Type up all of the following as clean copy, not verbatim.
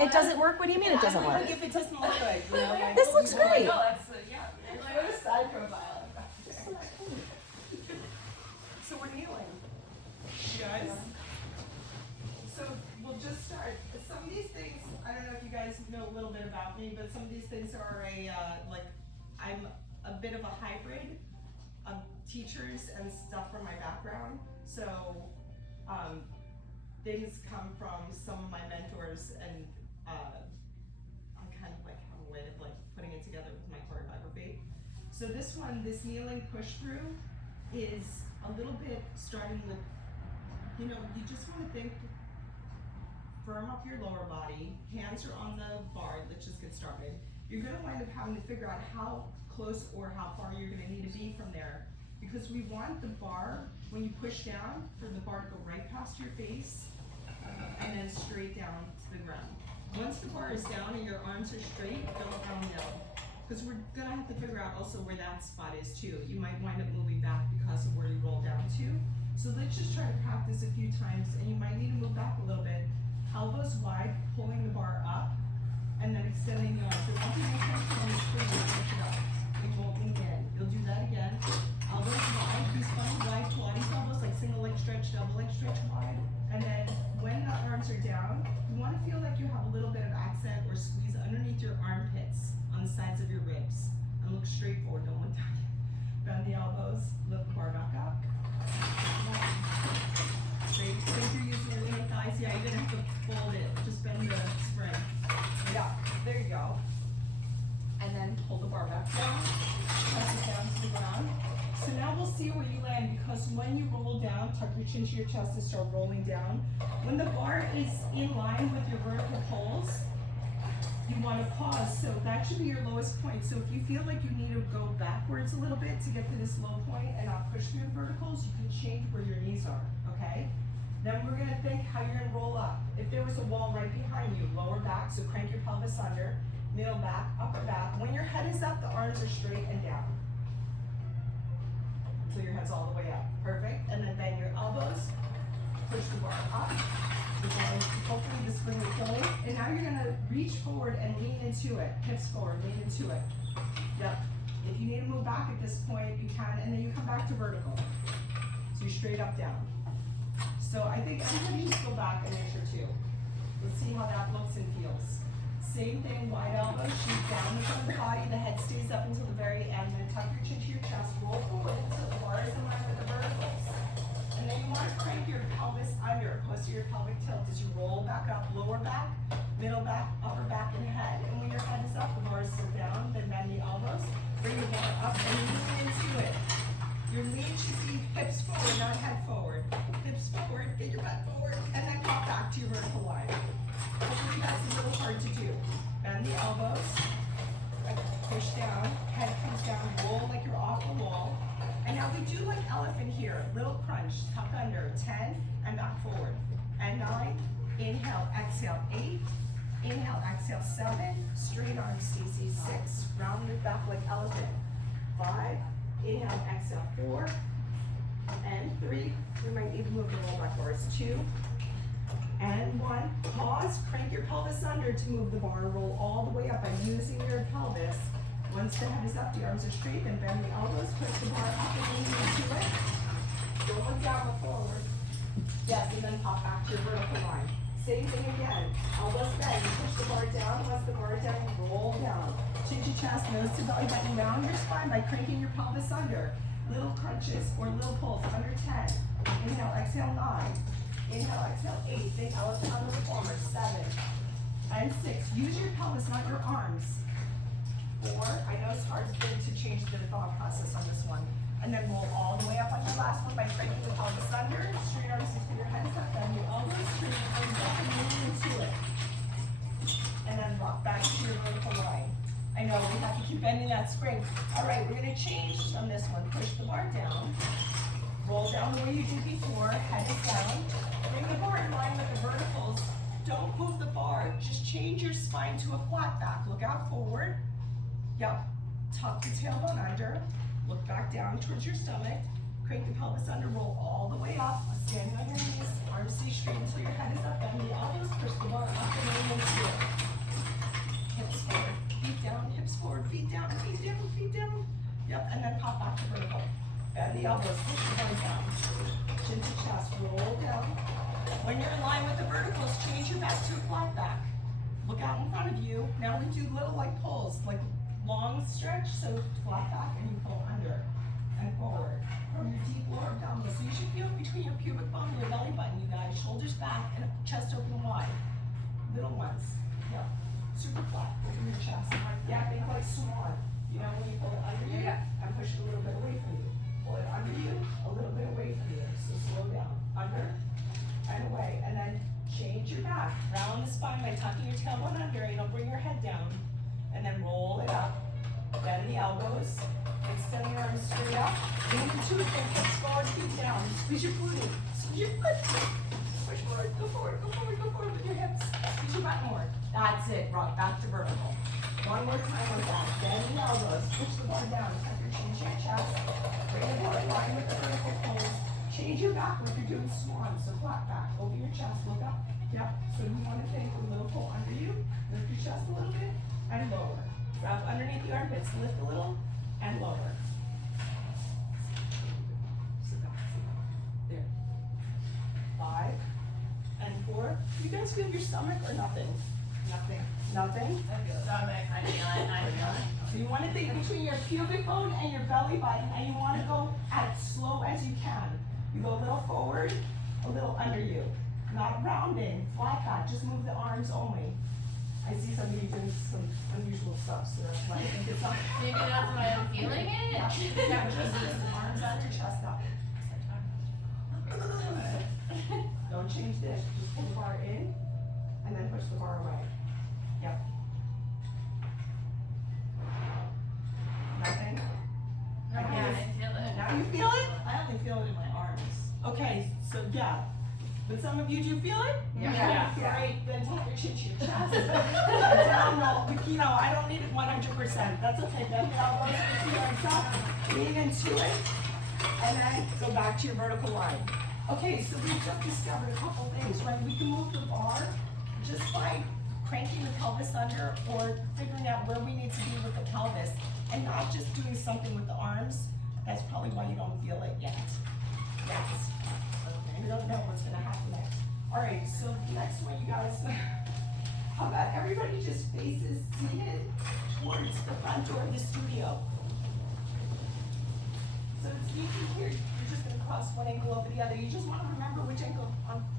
It doesn't work? What do you mean it doesn't work? Like if it doesn't look good, you know, like, This looks great. No, that's, yeah. Like a side profile. So we're kneeling, you guys. So we'll just start. Some of these things, I don't know if you guys know a little bit about me, but some of these things are I'm a bit of a hybrid of teachers and stuff from my background. So things come from some of my mentors, and I kind of like have a way of like putting it together with my choreography. So this one, this kneeling push through, is a little bit starting with, you know, you just want to think, firm up your lower body, hands are on the bar, let's just get started. You're going to wind up having to figure out how close or how far you're going to need to be from there, because we want the bar, when you push down, for the bar to go right past your face and then straight down to the ground. Once the bar is down and your arms are straight, don't downhill, because we're going to have to figure out also where that spot is too. You might wind up moving back because of where you roll down to. So let's just try to practice a few times, and you might need to move back a little bit. Elbows wide, pulling the bar up, and then extending the arms. So once you make that turn, push it up. You won't lean in. You'll do that again. Elbows wide, V-spine wide, Pilates elbows, like single leg stretch, double leg stretch wide. And then when the arms are down, you want to feel like you have a little bit of accent or squeeze underneath your armpits on the sides of your ribs. And look straight forward, don't look down. Bend the elbows, lift the bar back up. Straight, think you're using your lean thighs. Yeah, you didn't have to fold it, just bend the spring. Yeah, there you go. And then pull the bar back down, press it down to the ground. So now we'll see where you land, because when you roll down, tuck your chin to your chest and start rolling down. When the bar is in line with your vertical poles, you want to pause. So that should be your lowest point. So if you feel like you need to go backwards a little bit to get to this low point and not push through the verticals, you can change where your knees are, okay? Then we're gonna think how you're gonna roll up. If there was a wall right behind you, lower back, so crank your pelvis under, middle back, upper back. When your head is up, the arms are straight and down. So your head's all the way up, perfect. And then bend your elbows, push the bar up. Hopefully the spring is going. And now you're gonna reach forward and lean into it. Hips forward, lean into it. Yep. If you need to move back at this point, you can, and then you come back to vertical. So you're straight up, down. So I think everybody just go back an inch or two. Let's see how that looks and feels. Same thing, wide elbow, shoot down the front of the body, the head stays up until the very end, then tuck your chin to your chest, roll forward until the bar is in line with the verticals. And then you want to crank your pelvis under, close to your pelvic tilt as you roll back up, lower back, middle back, upper back, and head. And when your head is up, the bar is still down, then bend the elbows, bring the bar up and lean into it. Your lean should be hips forward, not head forward. Hips forward, get your butt forward, and then pop back to your vertical line. Hopefully that's a little hard to do. Bend the elbows, push down, head comes down, roll like you're off the wall. And now we do like elephant here, little crunch, tuck under, 10, and back forward. And 9, inhale, exhale, 8, inhale, exhale, 7, straight arms, Stacy, 6, round it back like elephant, 5, inhale, exhale, 4, and 3, we might need to move the roll back bars, 2, and 1, pause, crank your pelvis under to move the bar, roll all the way up by using your pelvis. Once the head is up, the arms are straight, then bend the elbows, push the bar up and lean into it. Don't look down or forward. Yes, and then pop back to your vertical line. Same thing again, elbows bend, push the bar down, once the bar down, roll down. Chin to chest, nose to belly button, round your spine by cranking your pelvis under. Little crunches or little pulls, under 10. Inhale, exhale, 9. Inhale, exhale, 8. Big elephant on the reformer, 7. And 6. Use your pelvis, not your arms. 4. I know it's hard to change the thought process on this one. And then roll all the way up on your last one by cranking the pelvis under. Straight arms until your head is up, bend your elbows, straight arms up and lean into it. And then rock back to your vertical line. I know we have to keep bending that spring. All right, we're gonna change on this one. Push the bar down. Roll down the way you did before, head is down. Bring the bar in line with the verticals. Don't move the bar, just change your spine to a flat back. Look out forward. Yep, tuck the tailbone under. Look back down towards your stomach. Crank the pelvis under, roll all the way up. Standing on your knees, Arms stay straight until your head is up. Bend the elbows, push the bar up and lean into it. Hips forward, feet down, hips forward, feet down, feet down, feet down. Yep, and then pop back to vertical. Bend the elbows, push the bar down. Chin to chest, roll down. When you're in line with the verticals, change your back to a flat back. Look out in front of you. Now we do little like pulls, like long stretch, so flat back and you pull under and forward. From your deep lower abdominal. So you should feel it between your pubic bone and your belly button, you guys. Shoulders back and chest open wide. Little ones. Yep. Super flat. Open your chest. Yeah, think like swan. You know when you pull it under you and push it a little bit away from you. Pull it under you, a little bit away from you. So slow down. Under and away. And then change your back. Round the spine by tucking your tailbone under. It'll bring your head down. And then roll it up. Bend the elbows. Extend your arms straight up. Lean into it, then hips forward, feet down. Squeeze your glute. Squeeze your foot. Push forward, go forward, go forward, go forward with your hips. Squeeze your butt more. That's it, rock back to vertical. One more time with that. Bend the elbows, push the bar down, tuck your chin to your chest. Bring the bar in line with the vertical pose. Change your back like you're doing swan, so flat back. Over your chest, look up. Yep, so you want to think a little pull under you. Lift your chest a little bit and lower. Grab underneath the armpits, lift a little and lower. Sit back. There. 5 and 4. You guys feel your stomach or nothing? Nothing. Nothing? I feel stomach. I feel it. So you want to think between your pubic bone and your belly button, and you want to go as slow as you can. You go a little forward, a little under you. Not rounding, flat back, just move the arms only. I see some of you doing some unusual stuff, so that's why I think it's not. Maybe that's why I'm feeling it. Yeah, just arms out your chest up. Don't change this, just pull the bar in, and then push the bar away. Yep. Nothing? Yeah, I feel it. Now you feel it? I only feel it in my arms. Okay, so yeah. But some of you, do you feel it? Yeah. Great, then take your chin to your chest. Down low, you know, I don't need it 100%. That's okay, bend the elbows, keep your legs up, lean into it, and then go back to your vertical line. Okay, so we've just discovered a couple things, right? We can move the bar just by cranking the pelvis under or figuring out where we need to be with the pelvis and not just doing something with the arms. That's probably why you don't feel it yet. Yes. We don't know what's gonna happen next. All right, so next one, you guys, how about everybody just faces seated towards the front door of the studio. So it's easy here, you're just gonna cross one ankle over the other. You just wanna remember which ankle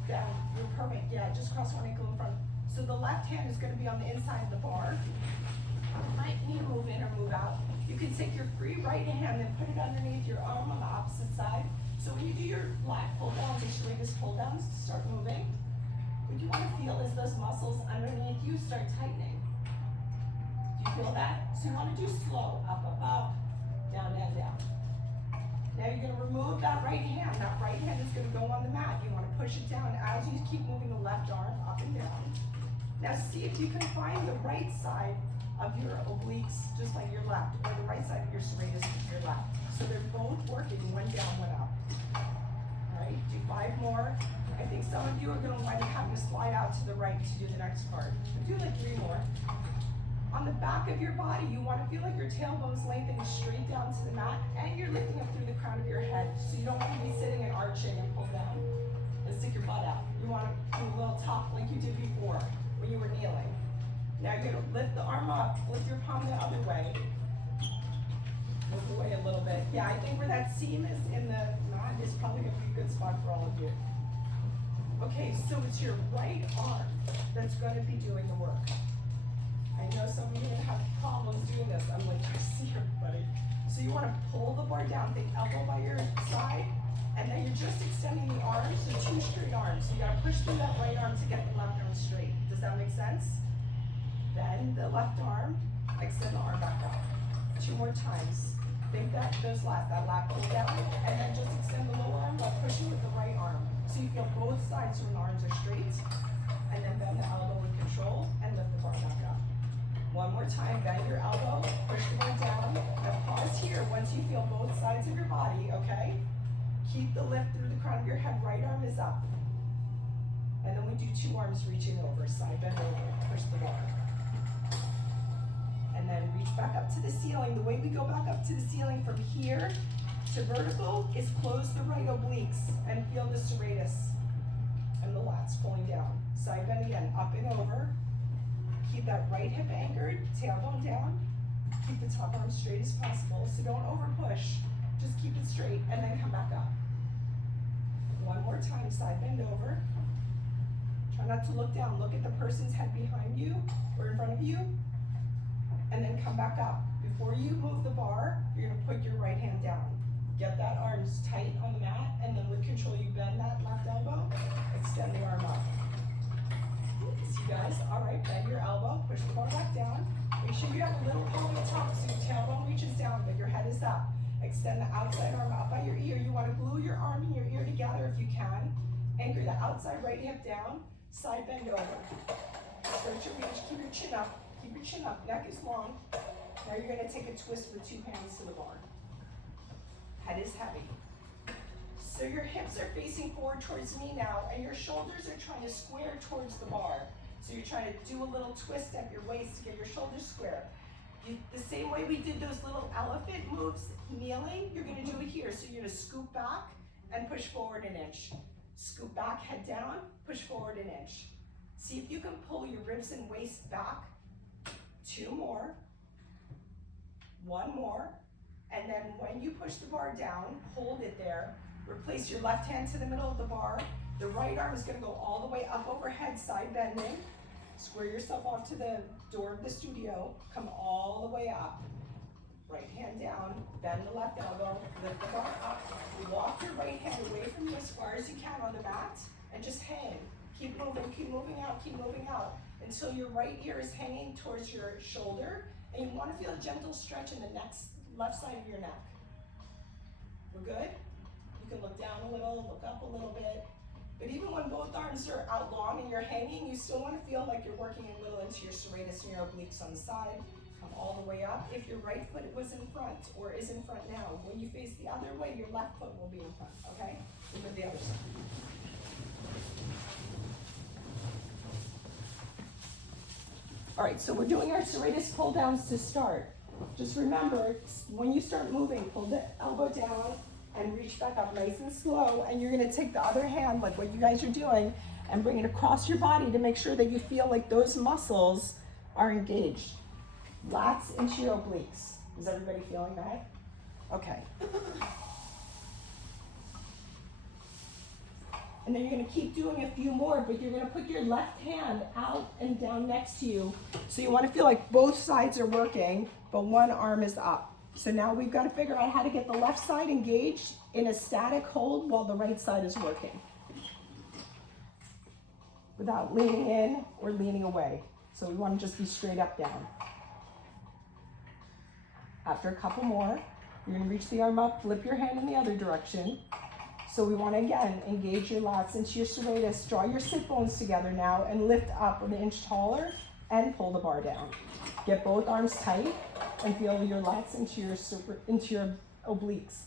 down. You're perfect, yeah, just cross one ankle in front. So the left hand is gonna be on the inside of the bar. You might need to move in or move out. You can take your free right hand and put it underneath your arm on the opposite side. So when you do your lat pull downs, your serratus pull downs, start moving. What you want to feel is those muscles underneath you start tightening. Do you feel that? So you want to do slow, up, up, up, down, down, down. Now you're going to remove that right hand. That right hand is going to go on the mat. You want to push it down as you keep moving the left arm up and down. Now see if you can find the right side of your obliques, just like your left, or the right side of your serratus with your left. So they're both working, one down, one up. All right, do 5 more. I think some of you are going to wind up having to slide out to the right to do the next part. But do like 3 more. On the back of your body, you want to feel like your tailbone's lengthening straight down to the mat, and you're lifting up through the crown of your head. So you don't want to be sitting and arching and pull down and stick your butt out. You want to do a little top like you did before when you were kneeling. Now you're going to lift the arm up, lift your palm the other way. Move away a little bit. Yeah, I think where that seam is in the mat is probably going to be a good spot for all of you. Okay, so it's your right arm that's going to be doing the work. I know some of you have problems doing this. I'm like, I see everybody. So you want to pull the bar down, think elbow by your side, and then you're just extending the arms, so 2 straight arms. So you got to push through that right arm to get the left arm straight. Does that make sense? Then the left arm, extend the arm back up. 2 more times. Think that those last, that lat pull down, and then just extend the lower arm while pushing with the right arm. So you feel both sides when the arms are straight, and then bend the elbow with control, and lift the bar back up. 1 more time, bend your elbow, push the bar down. Now pause here once you feel both sides of your body, okay? Keep the lift through the crown of your head, right arm is up. And then we do 2 arms reaching over, side bend over, push the bar. And then reach back up to the ceiling. The way we go back up to the ceiling from here to vertical is close the right obliques and feel the serratus and the lats pulling down. Side bend again, up and over. Keep that right hip anchored, tailbone down. Keep the top arm straight as possible, so don't over push. Just keep it straight and then come back up. One more time, side bend over. Try not to look down. Look at the person's head behind you or in front of you. And then come back up. Before you move the bar, you're gonna put your right hand down. Get that arms tight on the mat, and then with control, you bend that left elbow, extend the arm up. See guys, all right, bend your elbow, push the bar back down. Make sure you have a little pull at the top so your tailbone reaches down, but your head is up. Extend the outside arm up by your ear. You wanna glue your arm and your ear together if you can. Anchor the outside right hip down, side bend over. Stretch your reach, keep your chin up. Keep your chin up, neck is long. Now you're gonna take a twist with 2 hands to the bar. Head is heavy. So your hips are facing forward towards me now, and your shoulders are trying to square towards the bar. So you're trying to do a little twist at your waist to get your shoulders square. The same way we did those little elephant moves kneeling, you're gonna do it here. So you're gonna scoop back and push forward an inch. Scoop back, head down, push forward an inch. See if you can pull your ribs and waist back. 2 more, 1 more, and then when you push the bar down, hold it there, replace your left hand to the middle of the bar, the right arm is gonna go all the way up overhead, side bending, square yourself off to the door of the studio, come all the way up, right hand down, bend the left elbow, lift the bar up, walk your right hand away from you as far as you can on the mat, and just hang. Keep moving out, until your right ear is hanging towards your shoulder, and you want to feel a gentle stretch in the left side of your neck. We're good? You can look down a little, look up a little bit, but even when both arms are out long and you're hanging, you still want to feel like you're working a little into your serratus and your obliques on the side. Come all the way up. If your right foot was in front or is in front now, when you face the other way, your left foot will be in front, okay? Look at the other side. All right, so we're doing our serratus pull downs to start. Just remember, when you start moving, pull the elbow down and reach back up nice and slow, and you're gonna take the other hand, like what you guys are doing, and bring it across your body to make sure that you feel like those muscles are engaged. Lats into your obliques. Is everybody feeling that? Okay. And then you're gonna keep doing a few more, but you're gonna put your left hand out and down next to you. So you wanna feel like both sides are working, but one arm is up. So now we've gotta figure out how to get the left side engaged in a static hold while the right side is working, without leaning in or leaning away. So we wanna just be straight up, down. After a couple more, you're gonna reach the arm up, flip your hand in the other direction. So we want to, again, engage your lats into your serratus, draw your sit bones together now, and lift up an inch taller, and pull the bar down. Get both arms tight, and feel your lats into your obliques.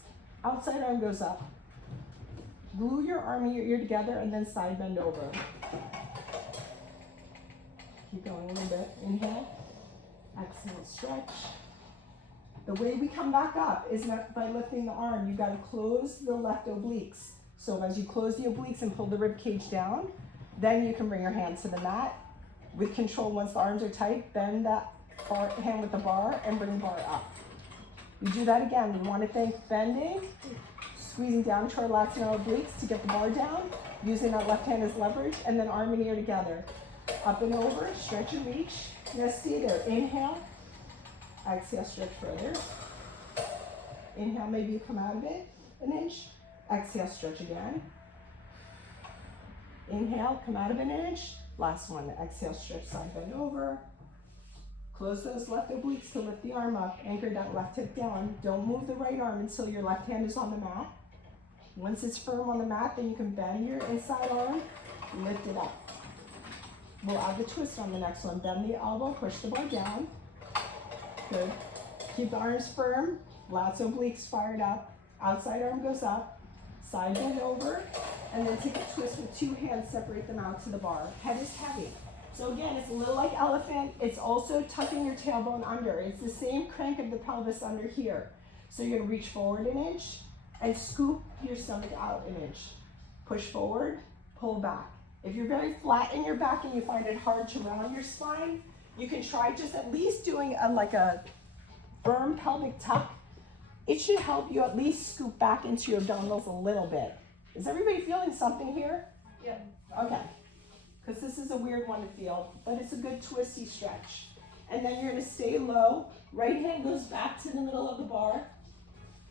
Outside arm goes up. Glue your arm and your ear together, and then side bend over. Keep going a little bit. Inhale, exhale, stretch. The way we come back up is not by lifting the arm. You've got to close the left obliques. So as you close the obliques and pull the rib cage down, then you can bring your hand to the mat. With control, once the arms are tight, bend that hand with the bar and bring the bar up. You do that again. We want to think bending, squeezing down to our lats and our obliques to get the bar down, using that left hand as leverage, and then arm and ear together. Up and over, stretch and reach. Now stay there. Inhale. Exhale, stretch further. Inhale, maybe you come out of it an inch. Exhale, stretch again. Inhale, come out of it an inch. Last one, exhale, stretch, side bend over. Close those left obliques to lift the arm up. Anchor that left hip down. Don't move the right arm until your left hand is on the mat. Once it's firm on the mat, then you can bend your inside arm, lift it up. We'll add the twist on the next one. Bend the elbow, push the bar down. Good. Keep the arms firm, lats obliques fired up, outside arm goes up, side bend over, And then take a twist with 2 hands, separate them out to the bar. Head is heavy. So again, it's a little like elephant. It's also tucking your tailbone under. It's the same crank of the pelvis under here. So you're gonna reach forward an inch and scoop your stomach out an inch. Push forward, pull back. If you're very flat in your back and you find it hard to round your spine, you can try just at least doing like a firm pelvic tuck. It should help you at least scoop back into your abdominals a little bit. Is everybody feeling something here? Yeah. Okay. Because this is a weird one to feel, but it's a good twisty stretch. And then you're gonna stay low. Right hand goes back to the middle of the bar.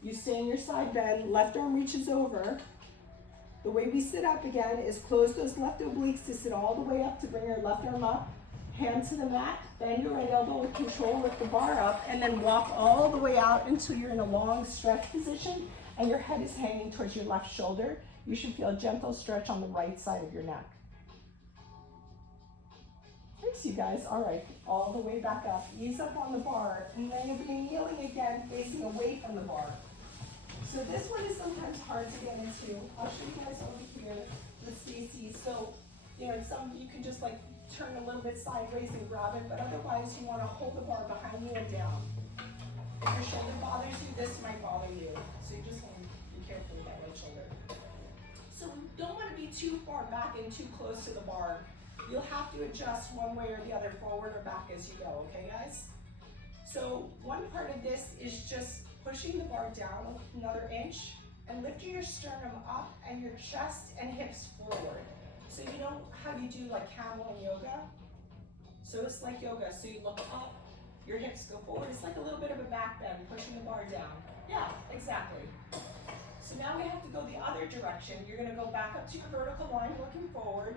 You stay in your side bend, left arm reaches over. The way we sit up again is close those left obliques to sit all the way up to bring your left arm up. Hand to the mat, bend your right elbow with control, lift the bar up, and then walk all the way out until you're in a long stretch position and your head is hanging towards your left shoulder. You should feel a gentle stretch on the right side of your neck. Thanks, you guys. All right, all the way back up. Ease up on the bar, and then you'll be kneeling again, facing away from the bar. So this one is sometimes hard to get into. I'll show you guys over here with Stacy. So, you know, you can just like turn a little bit sideways and grab it, but otherwise you want to hold the bar behind you and down. If your shoulder bothers you, this might bother you. So you just want to be careful with that right shoulder. So we don't want to be too far back and too close to the bar. You'll have to adjust one way or the other, forward or back as you go, okay guys? So one part of this is just pushing the bar down another inch and lifting your sternum up and your chest and hips forward. So you know how you do like camel in yoga? So it's like yoga, so you look up, your hips go forward. It's like a little bit of a back bend, pushing the bar down. Yeah, exactly. So now we have to go the other direction. You're gonna go back up to your vertical line, looking forward.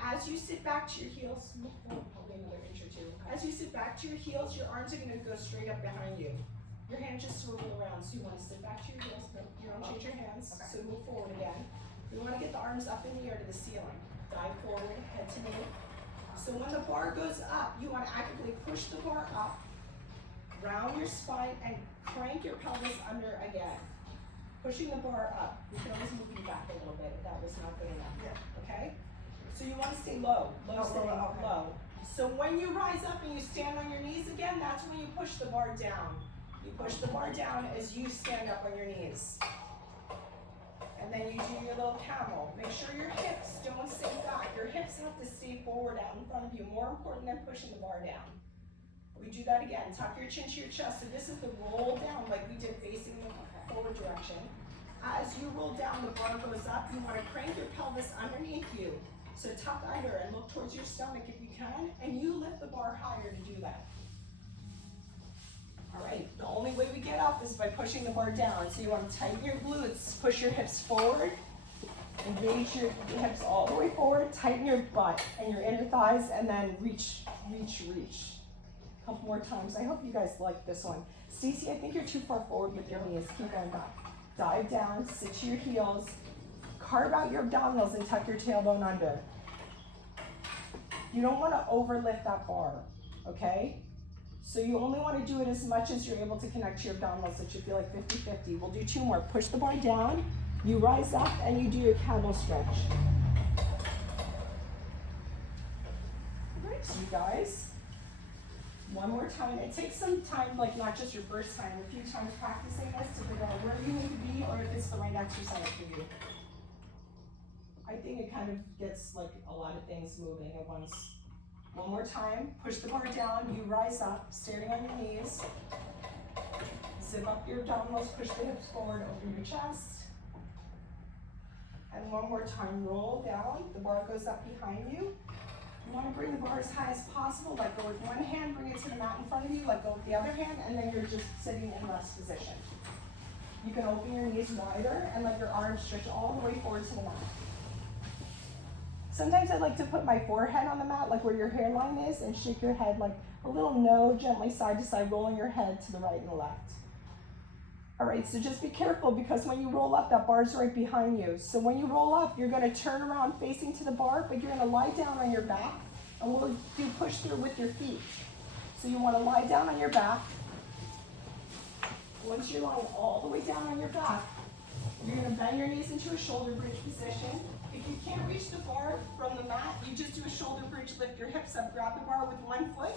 As you sit back to your heels, look forward probably another inch or 2. As you sit back to your heels, your arms are gonna go straight up behind you. Your hands just swivel around, so you wanna sit back to your heels, but you don't change your hands, so move forward again. You wanna get the arms up in the air to the ceiling. Dive forward, head to knee. So when the bar goes up, you wanna actively push the bar up, round your spine, and crank your pelvis under again. Pushing the bar up. You can always move it back a little bit if that was not good enough. Yeah. Okay? So you want to stay low, low. So when you rise up and you stand on your knees again, that's when you push the bar down. You push the bar down as you stand up on your knees. And then you do your little camel. Make sure your hips don't sink back. Your hips have to stay forward out in front of you. More important than pushing the bar down. We do that again. Tuck your chin to your chest. So this is the roll down like we did facing the forward direction. As you roll down, the bar goes up. You want to crank your pelvis underneath you. So tuck under and look towards your stomach if you can, and you lift the bar higher to do that. All right, the only way we get up is by pushing the bar down. So you want to tighten your glutes, push your hips forward, engage your hips all the way forward, tighten your butt and your inner thighs, and then reach. A couple more times. I hope you guys like this one. Stacey, I think you're too far forward with your knees. Keep going back. Dive down, sit to your heels. Carve out your abdominals and tuck your tailbone under. You don't want to overlift that bar, okay? So you only want to do it as much as you're able to connect to your abdominals, so it should feel like 50-50. We'll do 2 more. Push the bar down, you rise up, and you do your camel stretch. Great, you guys. One more time. It takes some time, like not just your first time, a few times practicing this to figure out where you need to be or if it's the right exercise for you. I think it kind of gets like a lot of things moving at once. One more time, push the bar down, you rise up, standing on your knees. Zip up your abdominals, push the hips forward over your chest. And one more time, roll down, the bar goes up behind you. You want to bring the bar as high as possible, let go with one hand, bring it to the mat in front of you, let go with the other hand, and then you're just sitting in rest position. You can open your knees wider and let your arms stretch all the way forward to the mat. Sometimes I like to put my forehead on the mat, like where your hairline is, and shake your head like a little no, gently side to side, rolling your head to the right and the left. All right, so just be careful because when you roll up, that bar's right behind you. So when you roll up, you're gonna turn around facing to the bar, but you're gonna lie down on your back, and we'll do push through with your feet. So you wanna lie down on your back. Once you're lying all the way down on your back, You're gonna bend your knees into a shoulder bridge position. If you can't reach the bar from the mat, you just do a shoulder bridge, lift your hips up, grab the bar with one foot,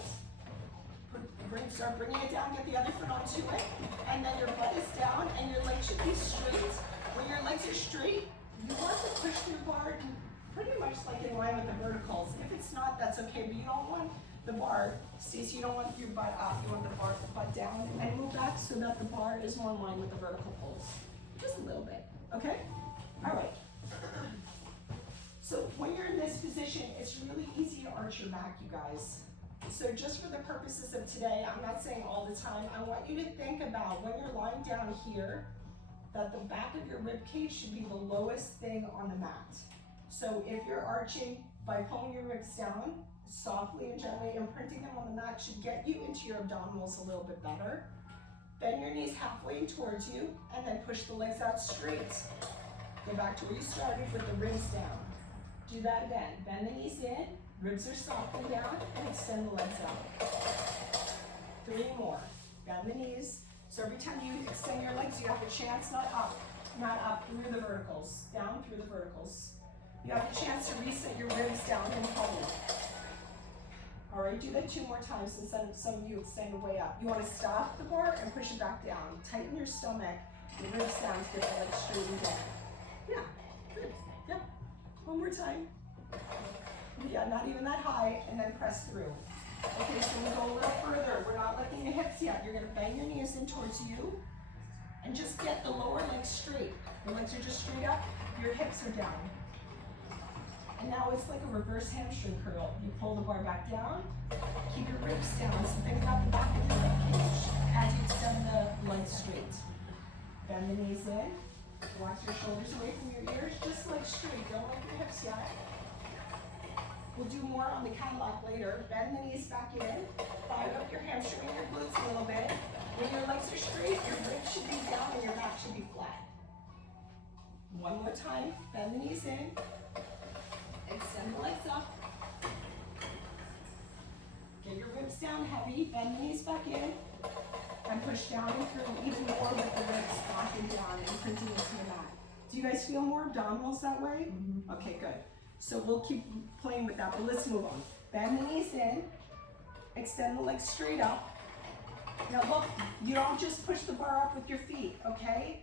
start bringing it down, get the other foot onto it, and then your butt is down and your legs should be straight. When your legs are straight, you want to push your bar pretty much like in line with the verticals. If it's not, that's okay, but you don't want the bar, Stacey, you don't want your butt up, you want the butt down, and move back so that the bar is more in line with the vertical poles. Just a little bit, okay? All right. So when you're in this position, it's really easy to arch your back, you guys. So just for the purposes of today, I'm not saying all the time, I want you to think about when you're lying down here, that the back of your rib cage should be the lowest thing on the mat. So if you're arching by pulling your ribs down, softly and gently imprinting them on the mat should get you into your abdominals a little bit better. Bend your knees halfway towards you and then push the legs out straight. Go back to where you started with the ribs down. Do that again. Bend the knees in, ribs are softly down, and extend the legs out. 3 more. Bend the knees. So every time you extend your legs, you have a chance, not up through the verticals, down through the verticals. You have a chance to reset your ribs down and hold. All right, do that 2 more times instead of some of you extend way up. You want to stop the bar and push it back down. Tighten your stomach, your ribs down to get the legs straight and down. Yeah, good. Yep. 1 more time. Yeah, not even that high, and then press through. Okay, so we go a little further. We're not lifting the hips yet. You're gonna bang your knees in towards you, and just get the lower legs straight. The legs are just straight up, your hips are down. And now it's like a reverse hamstring curl. You pull the bar back down, keep your ribs down, so think about the back of your rib cage as you extend the legs straight. Bend the knees in, walk your shoulders away from your ears, just like straight, don't lift your hips yet. We'll do more on the Cadillac later. Bend the knees back in, fire up your hamstring and your glutes a little bit. When your legs are straight, your ribs should be down and your back should be flat. 1 more time, bend the knees in. Extend the legs up. Get your ribs down heavy, bend the knees back in, and push down and through even more with the ribs locking down and printing into the mat. Do you guys feel more abdominals that way? Mm-hmm. Okay, good. So we'll keep playing with that, but let's move on. Bend the knees in, extend the legs straight up. Now look, you don't just push the bar up with your feet, okay?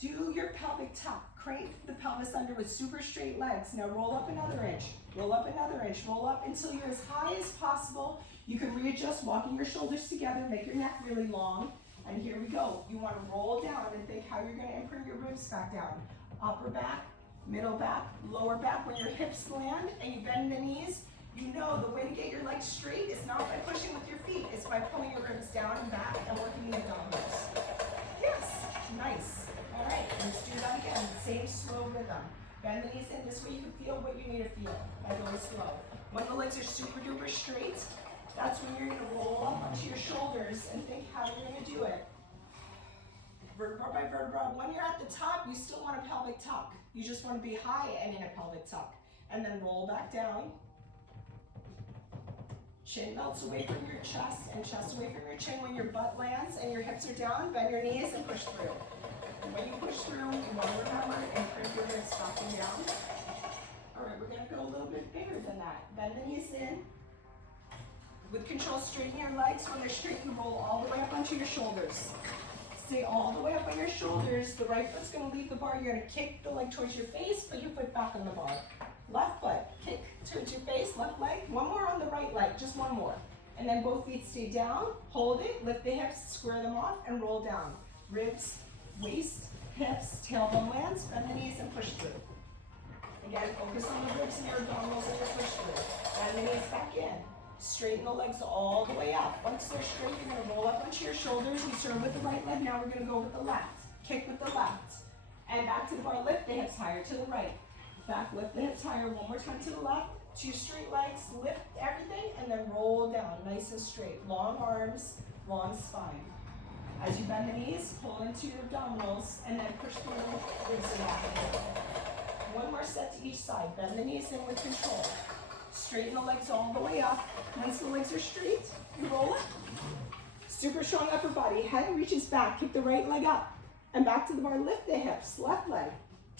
Do your pelvic tuck. Crank the pelvis under with super straight legs. Now roll up another inch, roll up another inch, roll up until you're as high as possible. You can readjust, walking your shoulders together, make your neck really long. And here we go. You want to roll down and think how you're going to imprint your ribs back down. Upper back, middle back, lower back. When your hips land and you bend the knees, you know the way to get your legs straight is not by pushing with your feet. It's by pulling your ribs down and back and working the abdominals. Yes, nice. All right, let's do that again. Same slow rhythm. Bend the knees in. This way you can feel what you need to feel by going slow. When the legs are super duper straight, that's when you're going to roll up onto your shoulders and think how you're going to do it. Vertebra by vertebra. When you're at the top, you still want a pelvic tuck. You just want to be high and in a pelvic tuck. And then roll back down. Chin melts away from your chest and chest away from your chin. When your butt lands and your hips are down, bend your knees and push through. When you push through, you want to remember and print your ribs up and down. All right, we're going to go a little bit bigger than that. Bend the knees in. With control, straighten your legs. When they're straight, you roll all the way up onto your shoulders. Stay all the way up on your shoulders. The right foot's going to leave the bar. You're going to kick the leg towards your face, put your foot back on the bar. Left foot, kick towards your face, left leg. 1 more on the right leg, just 1 more. And then both feet stay down, hold it, lift the hips, square them off, and roll down. Ribs, waist, hips, tailbone lands, bend the knees and push through. Again, focus on the ribs and your abdominals and your push through. Bend the knees back in. Straighten the legs all the way up. Once they're straight, you're going to roll up onto your shoulders. We started with the right leg, now we're going to go with the left. Kick with the left. And back to the bar, lift the hips higher to the right. Back, lift the hips higher, 1 more time to the left. 2 straight legs, lift everything, and then roll down, nice and straight. Long arms, long spine. As you bend the knees, pull into your abdominals, and then push through the ribs and back. 1 more set to each side. Bend the knees in with control. Straighten the legs all the way up. Once the legs are straight, you roll up. Super strong upper body. Head reaches back. Kick the right leg up. and back to the bar. Lift the hips, left leg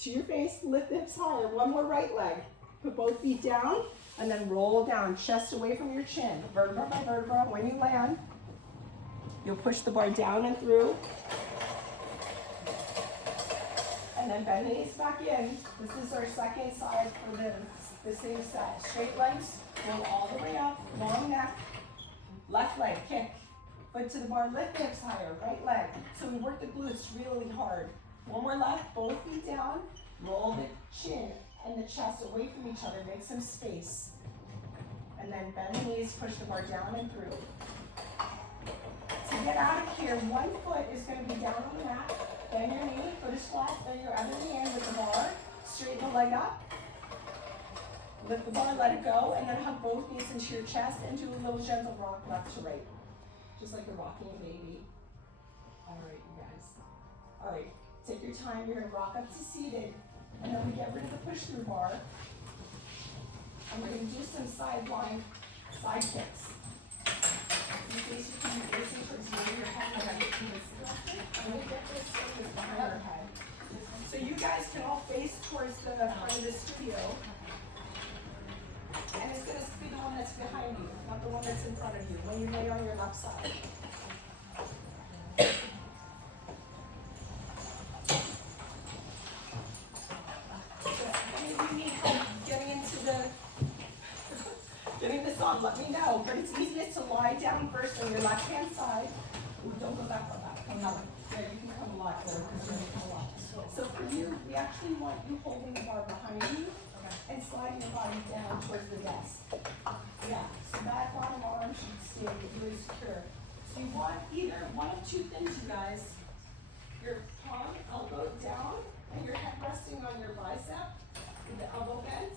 to your face, lift the hips higher. One more right leg. Put both feet down and then roll down, chest away from your chin, vertebra by vertebra. When you land, you'll push the bar down and through. And then bend the knees back in. This is our second side for the same set. Straight legs, roll all the way up, long neck. Left leg, kick. Foot to the bar, lift the hips higher, right leg. So we work the glutes really hard. One more left, both feet down. Roll the chin and the chest away from each other, make some space. And then bend the knees, push the bar down and through. To get out of here, one foot is going to be down on the mat. Bend your knee, foot is flat, bend your other knee in with the bar. Straighten the leg up. Lift the bar, let it go, and then hug both knees into your chest and do a little gentle rock left to right. Just like you're rocking a baby. All right, you guys. All right, take your time. You're going to rock up to seated, and then we get rid of the push-through bar. And we're going to do some side kicks. You face your feet facing towards your head, and we'll get this behind your head. So you guys can all face towards the front of the studio. And it's going to be the one that's behind you, not the one that's in front of you, when you lay on your left side. So if any of you need help getting this on, let me know. But it's easiest to lie down first on your left-hand side. Ooh, don't go that far back. Come up. There, you can come a lot there because you're making a lot. So for you, we actually want you holding the bar behind you and sliding your body down towards the desk. Yeah, so that bottom arm should stay really secure. So you want either one of two things, you guys. Your palm, elbow down, and your head resting on your bicep, with the elbow bent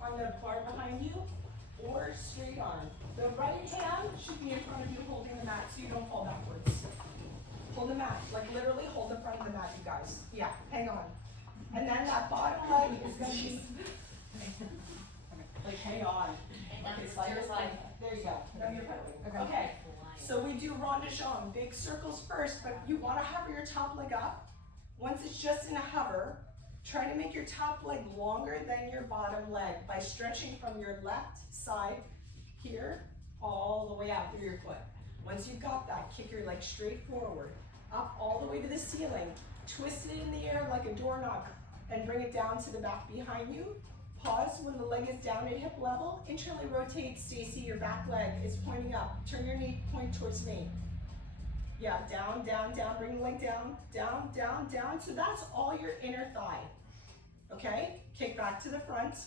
on the bar behind you, or straight arm. The right hand should be in front of you holding the mat so you don't fall backwards. Hold the mat, like literally hold the front of the mat, you guys. Yeah, hang on. And then that bottom leg is going to be, like hang on. Okay, slide your leg. There you go. Now you're pedaling. Okay, so we do rond de jambe, big circles first, but you want to hover your top leg up. Once it's just in a hover, try to make your top leg longer than your bottom leg by stretching from your left side here all the way out through your foot. Once you've got that, kick your leg straight forward, up all the way to the ceiling, twist it in the air like a doorknob, and bring it down to the back behind you. Pause when the leg is down at hip level. Internally rotate, Stacy, your back leg is pointing up. Turn your knee, point towards me. Yeah, down, down, down, bring the leg down, down, down, down. So that's all your inner thigh. Okay, kick back to the front,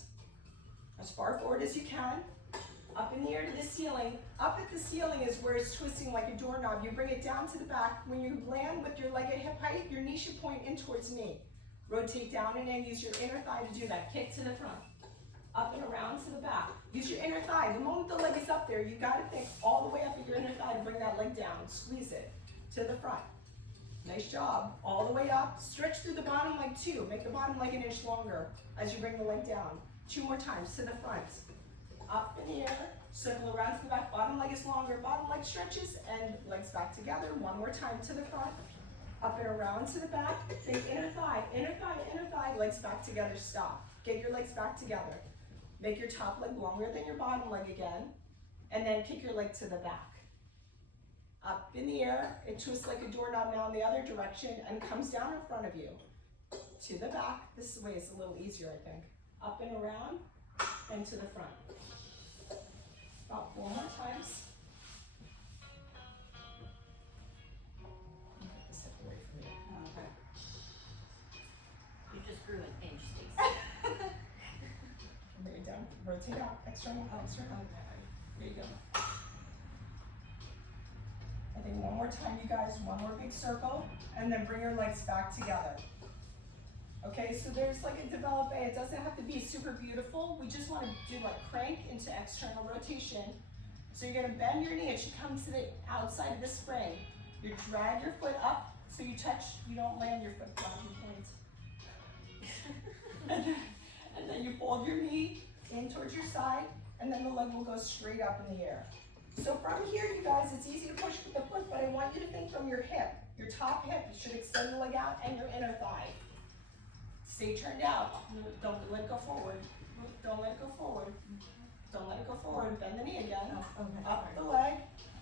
as far forward as you can. Up in the air to the ceiling. Up at the ceiling is where it's twisting like a doorknob. You bring it down to the back. When you land with your leg at hip height, your knee should point in towards me. Rotate down and in, use your inner thigh to do that. Kick to the front, up and around to the back. Use your inner thigh. The moment the leg is up there, you gotta think all the way up at your inner thigh to bring that leg down. Squeeze it to the front. Nice job. All the way up. Stretch through the bottom leg too. Make the bottom leg an inch longer as you bring the leg down. 2 more times to the front. Up in the air. Circle around to the back. Bottom leg is longer. Bottom leg stretches and legs back together. 1 more time to the front. Up and around to the back. Think inner thigh, inner thigh, inner thigh. Legs back together. Stop. Get your legs back together. Make your top leg longer than your bottom leg again. And then kick your leg to the back. Up in the air, it twists like a doorknob now in the other direction and comes down in front of you. To the back, this way is a little easier, I think. Up and around, and to the front. About 4 more times. Get this hip away from you. Okay. You just grew an inch, Stacey. Bring it down, rotate out, external, external. There you go. I think 1 more time, you guys, 1 more big circle, and then bring your legs back together. Okay, so there's like a develop A. It doesn't have to be super beautiful. We just want to do like crank into external rotation. So you're going to bend your knee. It should come to the outside of the spring. You drag your foot up so you touch, you don't land your foot flat, you point. and then you fold your knee in towards your side, and then the leg will go straight up in the air. So from here, you guys, it's easy to push with the foot, but I want you to think from your hip. Your top hip, you should extend the leg out, and your inner thigh. Stay turned out. Don't let it go forward. Don't let it go forward. Don't let it go forward. Bend the knee again. Up the leg.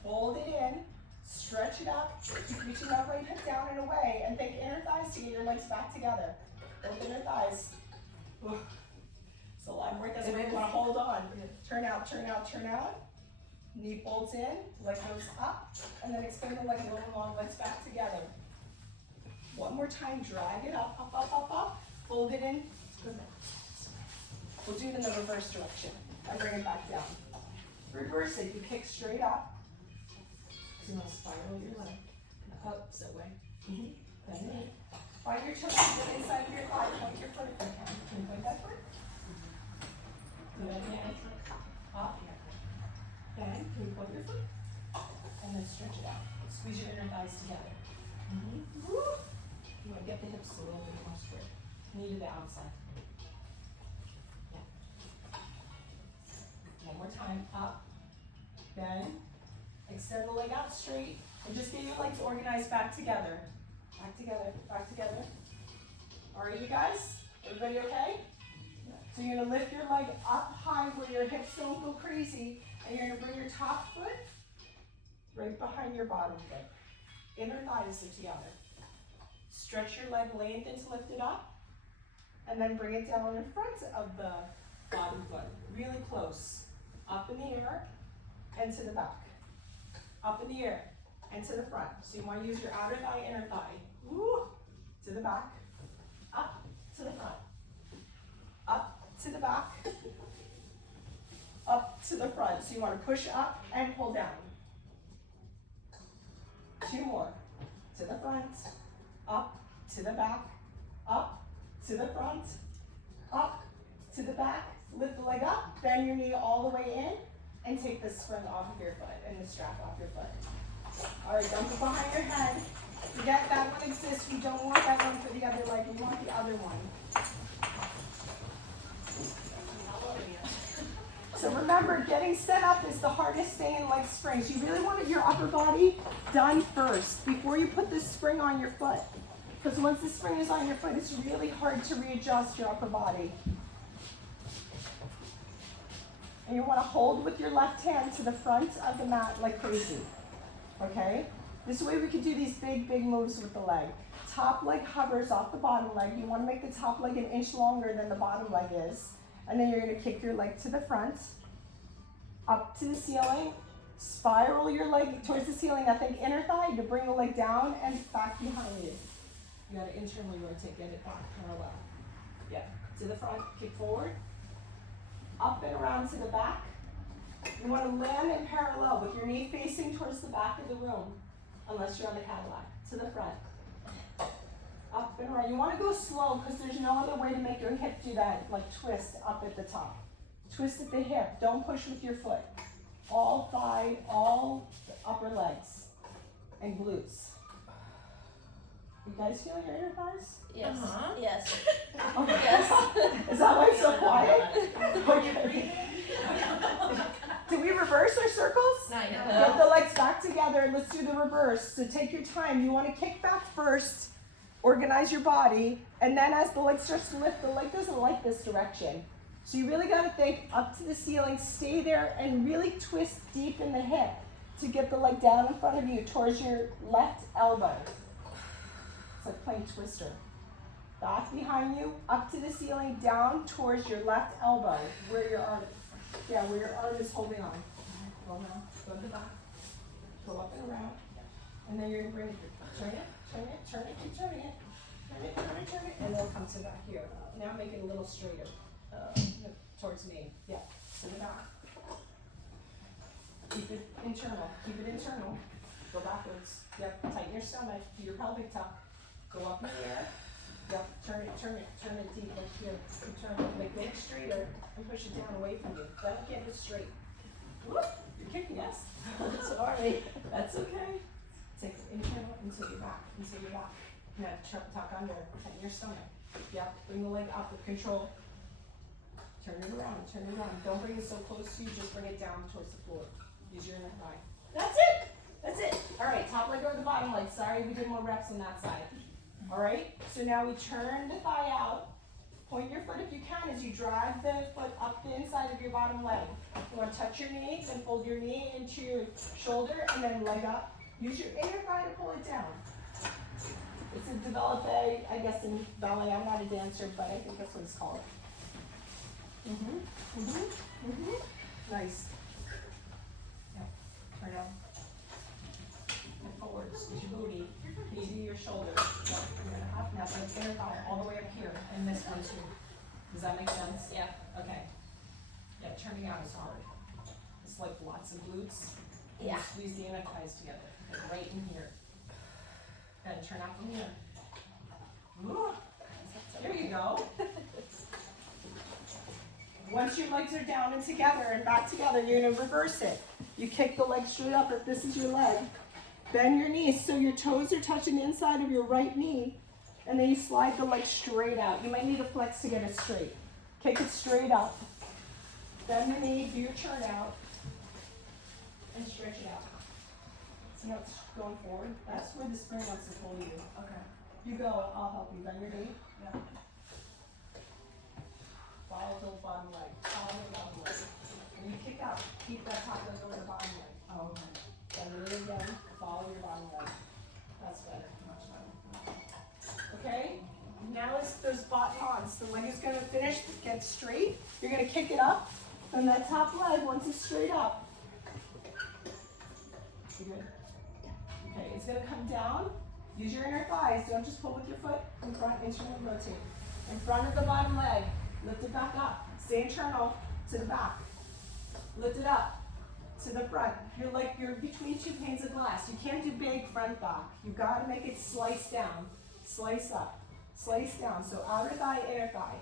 Hold it in. Stretch it up. Keep reaching that right hip down and away. And think inner thighs to get your legs back together. Both inner thighs. It's a lot more. That's where you want to hold on. Turn out, turn out, turn out. Knee folds in, leg goes up, and then extend the leg a little long, legs back together. One more time, drag it up, up, up, up, up. Fold it in. We'll do it in the reverse direction. And bring it back down. Reverse it, you kick straight up. So you want to spiral your leg. Up, that way. Bend it. Find your toes to the inside of your thigh. Point your foot if you can. Can you point that foot? Do that again. Up. Bend. Can you point your foot? And then stretch it out. Squeeze your inner thighs together. Woo. You want to get the hips a little bit more straight. Knee to the outside. Yeah. One more time. Up. Bend. Extend the leg out straight. And just get your legs organized back together. Back together. Back together. All right, you guys? Everybody okay? So you're going to lift your leg up high where your hips don't go crazy. And you're going to bring your top foot right behind your bottom foot. Inner thighs are together. Stretch your leg, lengthen to lift it up. And then bring it down in front of the bottom foot. Really close. Up in the air and to the back. Up in the air and to the front. So you want to use your outer thigh, inner thigh. Woo. To the back. Up to the front. Up to the back. Up to the front. So you want to push up and pull down. Two more. To the front. Up to the back. Up to the front. Up to the back. Lift the leg up. Bend your knee all the way in. And take the spring off of your foot and the strap off your foot. All right, don't go behind your head. Forget that one exists. We don't want that one for the other leg. We want the other one. So remember, getting set up is the hardest thing in leg springs. You really want your upper body done first before you put this spring on your foot. Because once the spring is on your foot, it's really hard to readjust your upper body. And you want to hold with your left hand to the front of the mat like crazy. Okay? This way we can do these big, big moves with the leg. Top leg hovers off the bottom leg. You want to make the top leg an inch longer than the bottom leg is. And then you're going to kick your leg to the front, up to the ceiling, spiral your leg towards the ceiling. Now think inner thigh to bring the leg down and back behind you. You got to internally rotate, get it back parallel. Yeah, to the front, kick forward, up and around to the back. You want to land in parallel with your knee facing towards the back of the room, unless you're on the Cadillac, to the front. Up and around. You want to go slow because there's no other way to make your hip do that, like twist up at the top. Twist at the hip. Don't push with your foot. All thigh, all the upper legs and glutes. You guys feel your inner thighs? Yes. Yes. Okay. Yes. Is that why it's so quiet? Okay. Do we reverse our circles? Not yet. Get the legs back together. Let's do the reverse. So take your time. You want to kick back first. Organize your body, and then as the leg starts to lift, the leg doesn't like this direction. So you really got to think up to the ceiling, stay there, and really twist deep in the hip to get the leg down in front of you towards your left elbow. It's like playing Twister. Back behind you, up to the ceiling, down towards your left elbow, where your arm is holding on. Go now, go to the back, go up and around, and then you're going to bring it, turn it, turn it, turn it, keep turning it. Turn it, turn it, turn it, and it'll come to back here. Now make it a little straighter. Towards me. Yeah, to the back. Keep it internal. Keep it internal. Go backwards. Yep, tighten your stomach. Do your pelvic tuck. Go up in the air. Yep, turn it, turn it, turn it deep like here. Keep turning. Make it straighter and push it down away from you. That'll get it straight. Whoop, you're kicking, yes? Sorry. That's okay. Take it internal into your back, into your back. Now tuck under, tighten your stomach. Yep, bring the leg up with control. Turn it around, turn it around. Don't bring it so close to you, just bring it down towards the floor. Use your inner thigh. That's it. That's it. All right, top leg over the bottom leg. Sorry, we did more reps on that side. All right, so now we turn the thigh out. Point your foot if you can as you drag the foot up the inside of your bottom leg. You want to touch your knee, then fold your knee into your shoulder, and then leg up. Use your inner thigh to pull it down. It's a développé, I guess, in ballet. I'm not a dancer, but I think that's what it's called. Nice. Yep. Turn out. And forwards. Use your booty. Knee to your shoulder. Yep. You're gonna have now the inner thigh all the way up here, and this one too. Does that make sense? Yeah. Okay. Yeah, turning out is hard. It's like lots of glutes. Yeah. Squeeze the inner thighs together. Okay, right in here. And turn out from here. Ooh. There you go. Once your legs are down and together and back together, you're gonna reverse it. You kick the leg straight up if this is your leg. Bend your knees so your toes are touching the inside of your right knee. And then you slide the leg straight out. You might need a flex to get it straight. Kick it straight up. Bend the knee, do your turn out. And stretch it out. See how it's going forward? That's where the spring wants to pull you. Okay. You go, I'll help you. Bend your knee. Yeah. Follow the bottom leg. Follow the bottom leg. When you kick out, keep that top leg over the bottom leg. Oh, okay. Bend your knee again. Follow your bottom leg. That's better. Much better. Okay? Now it's those batons. The leg is going to finish, get straight. You're going to kick it up. And that top leg, once it's straight up. You good? Okay, it's going to come down. Use your inner thighs. Don't just pull with your foot in front, internal rotate. In front of the bottom leg. Lift it back up. Stay internal to the back. Lift it up to the front. You're like you're between two panes of glass. You can't do big front back. You've got to make it slice down. Slice up. Slice down. So outer thigh, inner thigh.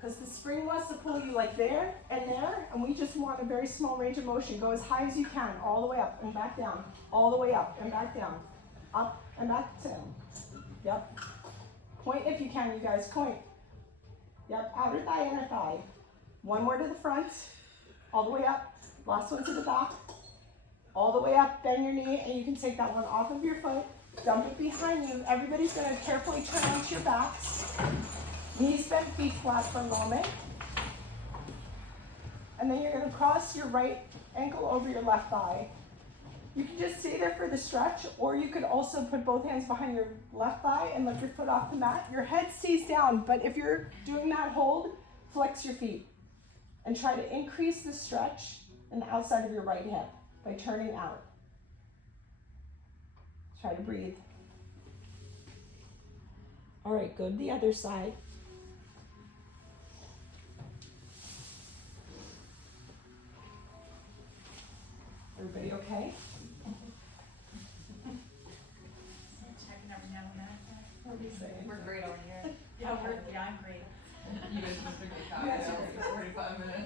Because the spring wants to pull you like there, and we just want a very small range of motion. Go as high as you can, all the way up and back down. All the way up and back down. Up and back down. Yep. Point if you can, you guys. Point. Yep. Outer thigh, inner thigh. One more to the front. All the way up. Last one to the back. All the way up. Bend your knee, and you can take that one off of your foot. Dump it behind you. Everybody's going to carefully turn onto your backs. Knees bent, feet flat for a moment. And then you're going to cross your right ankle over your left thigh. You can just stay there for the stretch, or you could also put both hands behind your left thigh and lift your foot off the mat. Your head stays down, but if you're doing that hold, flex your feet. And try to increase the stretch in the outside of your right hip by turning out. Try to breathe. All right, go to the other side. Everybody okay? Checking every now and then. What are you saying? We're great over here. Yeah, I'm great. You guys just took a You guys copy are for 45 minutes.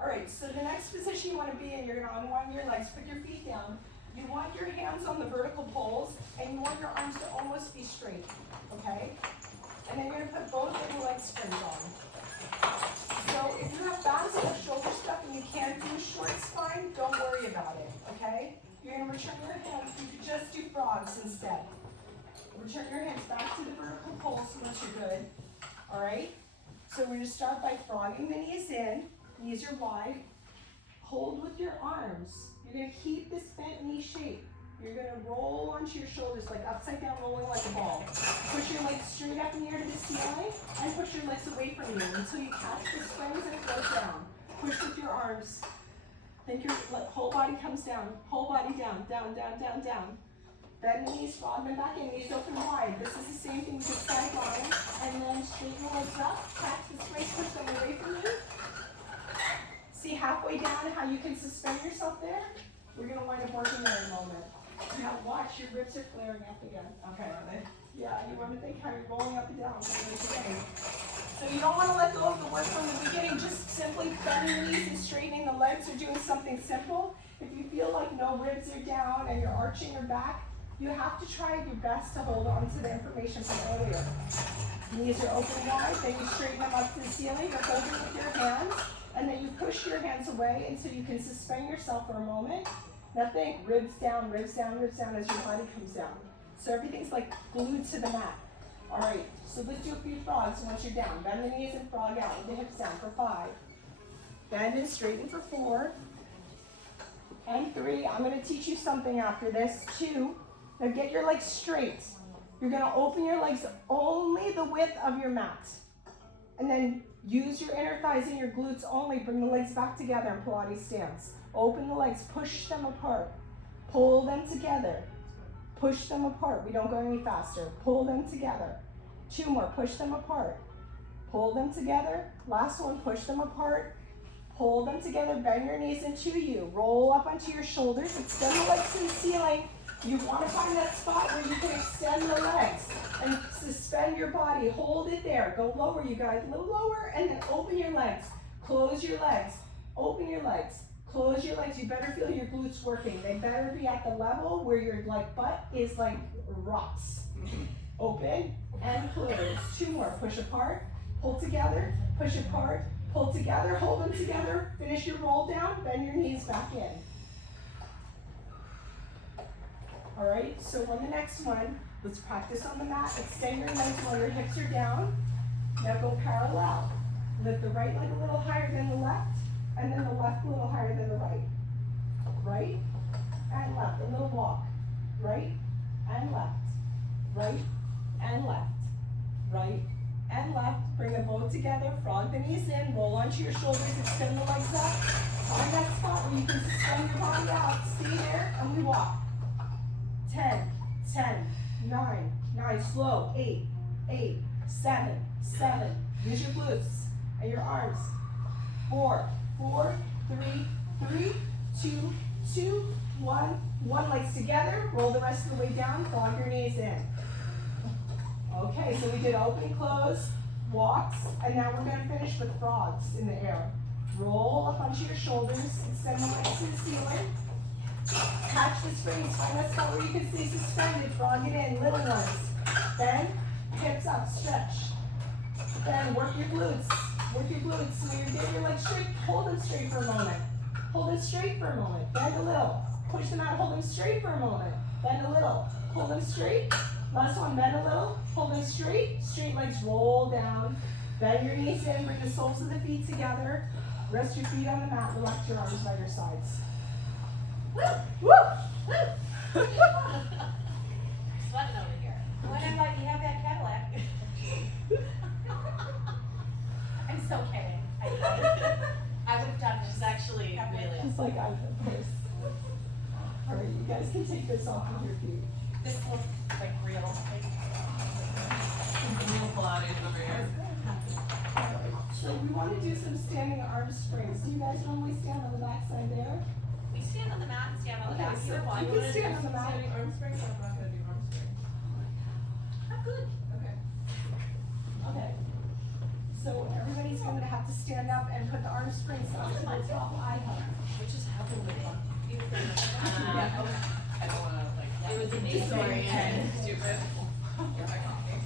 All right, so the next position you want to be in, you're going to unwind your legs, put your feet down. You want your hands on the vertical poles, and you want your arms to almost be straight, okay? And then you're going to put both of your leg springs on. So if you have bad shoulder stuff and you can't do a short spine, don't worry about it, okay? You're going to return your hands. You could just do frogs instead. Return your hands back to the vertical poles once you're good, all right? So we're going to start by frogging the knees in. Knees are wide. Hold with your arms. You're going to keep this bent knee shape. You're going to roll onto your shoulders like upside down, rolling like a ball. Push your legs straight up in the air to the ceiling and push your legs away from you until you catch the springs and float down. Push with your arms. Think your whole body comes down. Whole body down, down, down, down, down. Bend the knees, frog them back in, knees open wide. This is the same thing with the side line. And then straighten your legs up, catch the springs, push them away from you. See halfway down how you can suspend yourself there? We're going to wind up working there in a moment. Now watch, your ribs are flaring up again. Okay, are they? Yeah, you want to think how you're rolling up and down. So you don't want to let go of the work from the beginning, just simply bending the knees and straightening the legs or doing something simple. If you feel like no ribs are down and you're arching your back, you have to try your best to hold on to the information from earlier. Knees are open wide, then you straighten them up to the ceiling. You're holding with your hands. and then you push your hands away until you can suspend yourself for a moment. Now think, ribs down, ribs down, ribs down as your body comes down. So everything's like glued to the mat. All right, so let's do a few frogs once you're down. Bend the knees and frog out with the hips down for 5. Bend and straighten for 4. And 3. I'm gonna teach you something after this. 2. Now get your legs straight. You're gonna open your legs only the width of your mat. And then use your inner thighs and your glutes only. Bring the legs back together in Pilates stance. Open the legs, push them apart. Pull them together. Push them apart. We don't go any faster. Pull them together. 2 more, push them apart. Pull them together. Last one, push them apart. Pull them together, bend your knees into you. Roll up onto your shoulders, extend the legs to the ceiling. You want to find that spot where you can extend the legs and suspend your body. Hold it there. Go lower, you guys. A little lower, and then open your legs. Close your legs. Open your legs. Close your legs. You better feel your glutes working. They better be at the level where your butt is like rocks. Open and close. 2 more. Push apart. Pull together. Push apart. Pull together. Hold them together. Finish your roll down. Bend your knees back in. All right, so on the next one, let's practice on the mat. Extend your legs while your hips are down. Now go parallel. Lift the right leg a little higher than the left, and then the left a little higher than the right. Right and left, a little walk. Right and left. Right and left. Right and left. Bring them both together, frog the knees in, roll onto your shoulders, extend the legs up. Find that spot where you can suspend your body out. Stay there, and we walk. 10, 10, 9, 9, slow, 8, 8, 7, 7, use your glutes and your arms, 4, 4, 3, 3, 2, 2, 1, legs together, roll the rest of the way down, frog your knees in. Okay, so we did open, close, walks, and now we're gonna finish with frogs in the air. Roll up onto your shoulders, extend the legs to the ceiling. Catch the springs, find that spot where you can stay suspended, frog it in, little ones. Bend, hips up, stretch. Then work your glutes, so you're getting your legs straight, hold them straight for a moment. Hold them straight for a moment, bend a little. Push them out, hold them straight for a moment. Bend a little, hold them straight. Last one, bend a little, hold them straight. Straight legs roll down. Bend your knees in, bring the soles of the feet together. Rest your feet on the mat, relax your arms by your sides. Woo! Woo! Sweating over here. When I'm like, you have that Cadillac. I'm so kidding. I would have done this actually really. Just like I've done this. All right, you guys can take this off of your feet. This looks like real. Real Pilates over here. All right, so we want to do some standing arm springs. Do you guys normally stand on the back side there? We stand on the mat and stand on the Okay, back. so Either one. you can stand on the mat. Standing arm springs, I'm not gonna do arm springs. I'm good. Okay. Okay. So everybody's going to have to stand up and put the arm springs up to the top eye hug. What just happened with one? Yeah, okay. I don't wanna like. It was amazing. Disoriented, stupid. Get my coffee.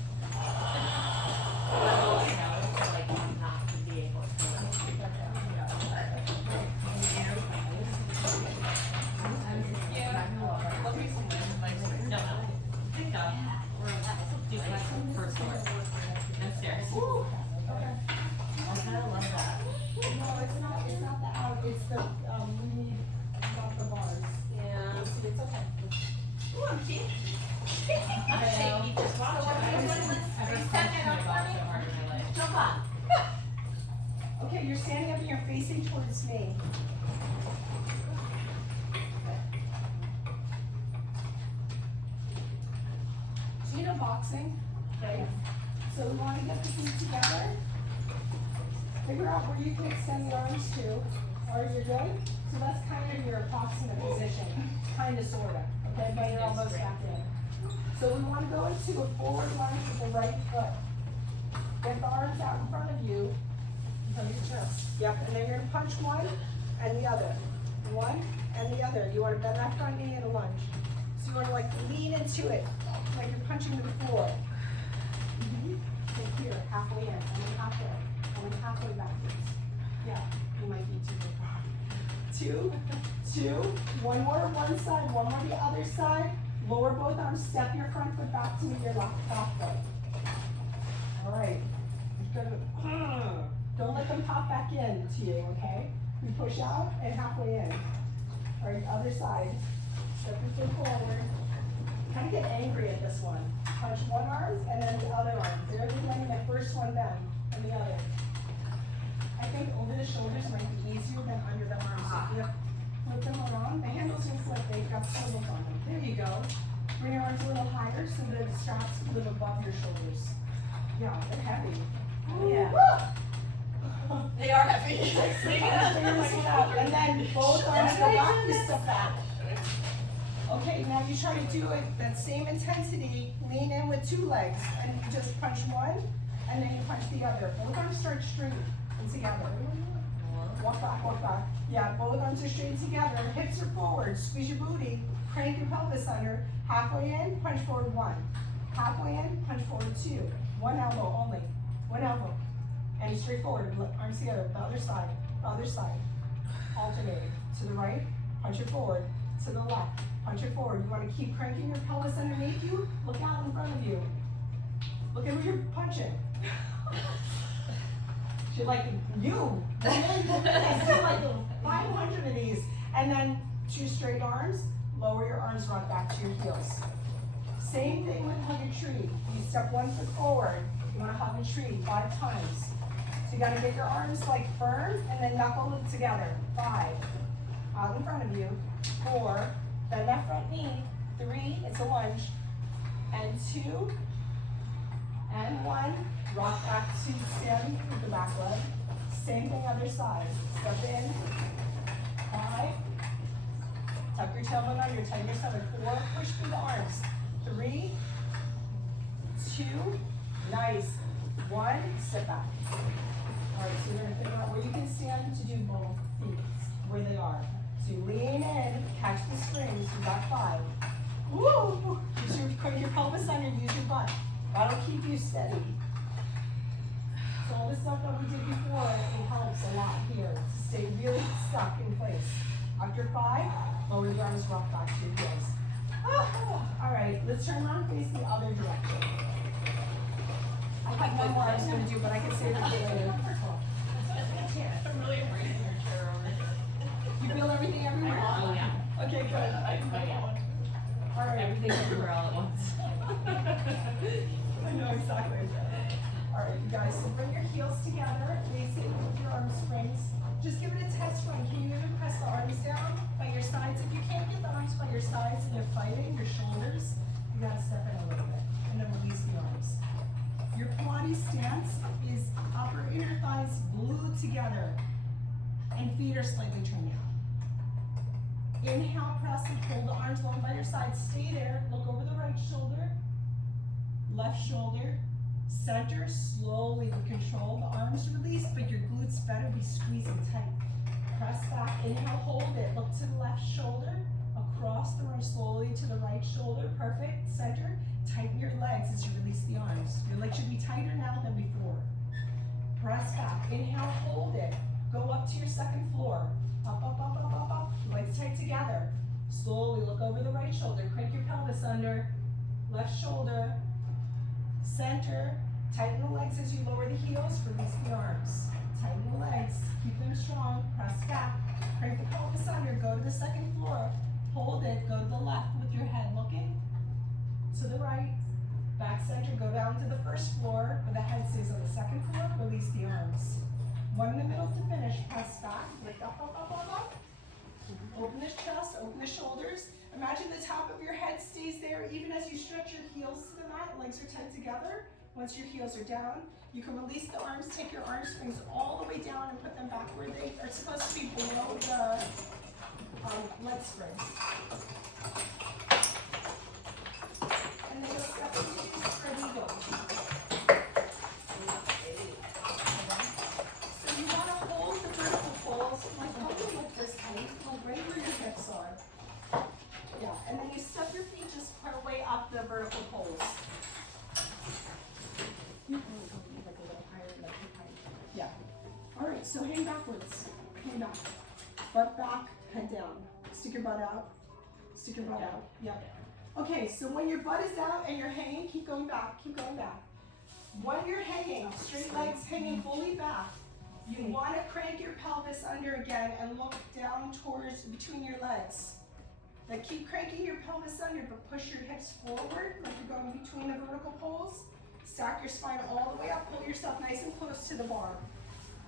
It's the, we need about the bars. Yeah. It's okay. Ooh, I'm cheap. I'm shaky, just watch it. I've been punching my ball so hard in my life. Jump on. Okay, you're standing up and you're facing towards me. So you know boxing, right? So we want to get the feet together. Figure out where you can extend the arms to. Are you good? So that's kind of your approximate position. Kind of, sort of. Okay, but you're almost back in. So we want to go into a forward lunge with the right foot. Get the arms out in front of you. In front of your chest. Yep, and then you're going to punch one and the other. One and the other. You want to bend that front knee in a lunge. So you want to like lean into it, like you're punching the floor. Take here, halfway in, and then halfway backwards. Yeah, 2, 2, one more one side, one more the other side. Lower both arms, step your front foot back to meet your left back foot. All right, don't let them pop back in to you, okay? We push out and halfway in. All right, other side, step your foot forward. Kind of get angry at this one. Punch one arm and then the other arm. Barely letting the first one bend and the other. I think over the shoulders might be easier than under the arms. So if you flip them around, the handles will flip, they've got swivels on them. There you go. Bring your arms a little higher so that the straps live above your shoulders. Yeah, they're heavy. Yeah. They are heavy. And then both arms go back, you step back. Okay, now you try to do it, that same intensity, lean in with 2 legs, and you just punch one, and then you punch the other. Both arms start straight and together. Walk back, walk back. Yeah, both arms are straight together, hips are forward, squeeze your booty, crank your pelvis under, halfway in, punch forward 1. Halfway in, punch forward 2. 1 elbow only, 1 elbow. And straight forward, arms together, the other side, alternating. To the right, punch it forward, to the left. Punch it forward. You want to keep cranking your pelvis underneath you. Look out in front of you. Look at who you're punching. You're like, you. Do like 500 of these. And then 2 straight arms. Lower your arms, rock back to your heels. Same thing with hug a tree. You step 1 foot forward. You want to hug a tree 5 times. So you got to get your arms like firm and then knuckle it together. 5. Out in front of you. 4. Bend that front knee, 3, it's a lunge, and 2, and 1, rock back to stand with the back leg. Same thing other side, step in, 5, tuck your tailbone under, tighten your stomach, 4, push through the arms, 3, 2, nice, 1, sit back. All right, so you're gonna figure out where you can stand to do both feet, where they are. So you lean in, catch the springs, you got 5. Woo! Use your pelvis under, use your butt. That'll keep you steady. So all the stuff that we did before, it helps a lot here to stay really stuck in place. After 5, lower the arms, rock back to your heels. All right, let's turn around, face the other direction. I have one more I was gonna do, but I can save it for later. I'm really afraid of your chair over here. You feel everything everywhere? Oh, yeah. Okay, good. All right. Everything everywhere all at once. I know exactly. All right, you guys, so bring your heels together, facing with your arm springs. Just give it a test run. Can you even press the arms down by your sides? If you can't get the arms by your sides and you're fighting your shoulders, you gotta step in a little bit and then release the arms. Your Pilates stance is upper inner thighs glued together and feet are slightly turned out. Inhale, press and pull the arms long by your side. Stay there. Look over the right shoulder, left shoulder, center. Slowly with control. The arms release, but your glutes better be squeezing tight. Press back. Inhale, hold it. Look to the left shoulder, across the room, slowly to the right shoulder. Perfect. Center. Tighten your legs as you release the arms. Your legs should be tighter now than before. Press back. Inhale, hold it. Go up to your second floor. Up, up, up, up, up, up. Legs tight together. Slowly look over the right shoulder. Crank your pelvis under. Left shoulder. Center. Tighten the legs as you lower the heels. Release the arms. Tighten the legs. Keep them strong. Press back. Crank the pelvis under. Go to the second floor. Hold it. Go to the left with your head looking to the right. Back center. Go down to the first floor where the head stays on the second floor. Release the arms. 1 in the middle to finish. Press back. Lift up, up, up, up, up. Open the chest, open the shoulders. Imagine the top of your head stays there even as you stretch your heels to the mat. Legs are tight together. Once your heels are down, you can release the arms, take your arm springs all the way down and put them back where they are supposed to be below the leg springs. And then you'll step into these spread eagles. Yeah, and then you step your feet just part way up the vertical poles. Yeah. All right, so hang backwards. Hang back. butt back, head down. Stick your butt out. Stick your butt out. Yep. Okay, so when your butt is out and you're hanging, keep going back, keep going back. When you're hanging, straight legs hanging fully back, you want to crank your pelvis under again and look down towards between your legs. Like keep cranking your pelvis under, but push your hips forward like you're going between the vertical poles. Stack your spine all the way up, pull yourself nice and close to the bar.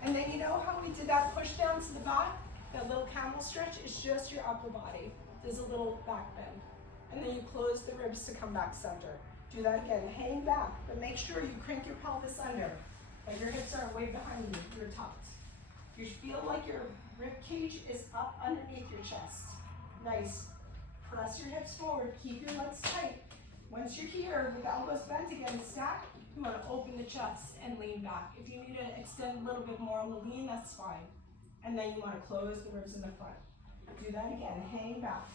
And then you know how we did that push down to the back? That little camel stretch is just your upper body. There's a little back bend. And then you close the ribs to come back center. Do that again, hang back, but make sure you crank your pelvis under. Like your hips are way behind you, you're tucked. You feel like your rib cage is up underneath your chest. Nice. Press your hips forward, keep your legs tight. Once you're here, with the elbows bent again, stack, you want to open the chest and lean back. If you need to extend a little bit more on the lean, that's fine. And then you want to close the ribs in the front. Do that again, hang back.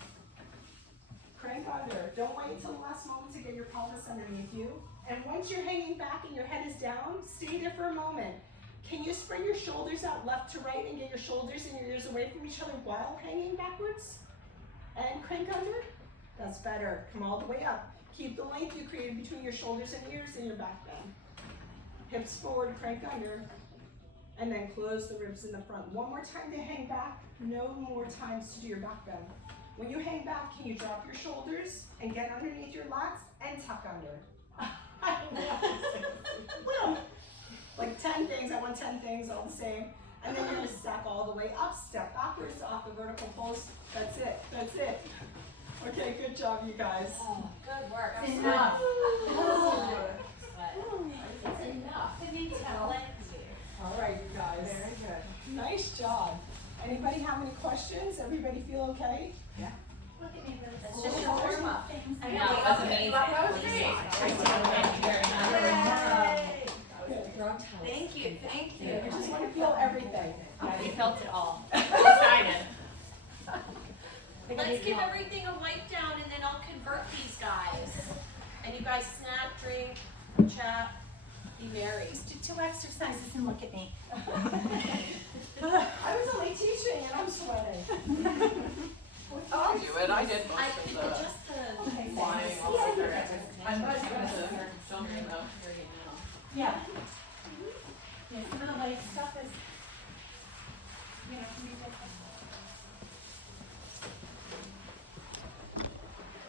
Crank under. Don't wait until the last moment to get your pelvis underneath you. And once you're hanging back and your head is down, stay there for a moment. Can you spread your shoulders out left to right and get your shoulders and your ears away from each other while hanging backwards? And crank under? That's better. Come all the way up. Keep the length you created between your shoulders and ears and your back bend. Hips forward, crank under. And then close the ribs in the front. One more time to hang back. No more times to do your back bend. When you hang back, can you drop your shoulders and get underneath your lats and tuck under? Like 10 things, I want 10 things all the same. And then you're gonna stack all the way up, step backwards off the vertical post. That's it, that's it. Okay, good job, you guys. Oh, good work. I'm Enough. It's enough. Can you tell it? All right, you guys. Very good. Nice job. Anybody have any questions? Everybody feel okay? Look at me, Liz. It's It's just just your your warm warm up. up. I know, it was amazing. That was great. Thank you, thank you. I just want to feel everything. Yeah, we felt it all. Excited. Let's give everything a wipe down and then I'll convert these guys. And you guys snack, drink, chat, be merry. Just do 2 exercises and look at me. I was only teaching and I'm sweating. I'll do it. I did I most could of the adjust the. flying all over. I'm going to film you though. Yeah. Yeah, some of the light stuff is, you know, can be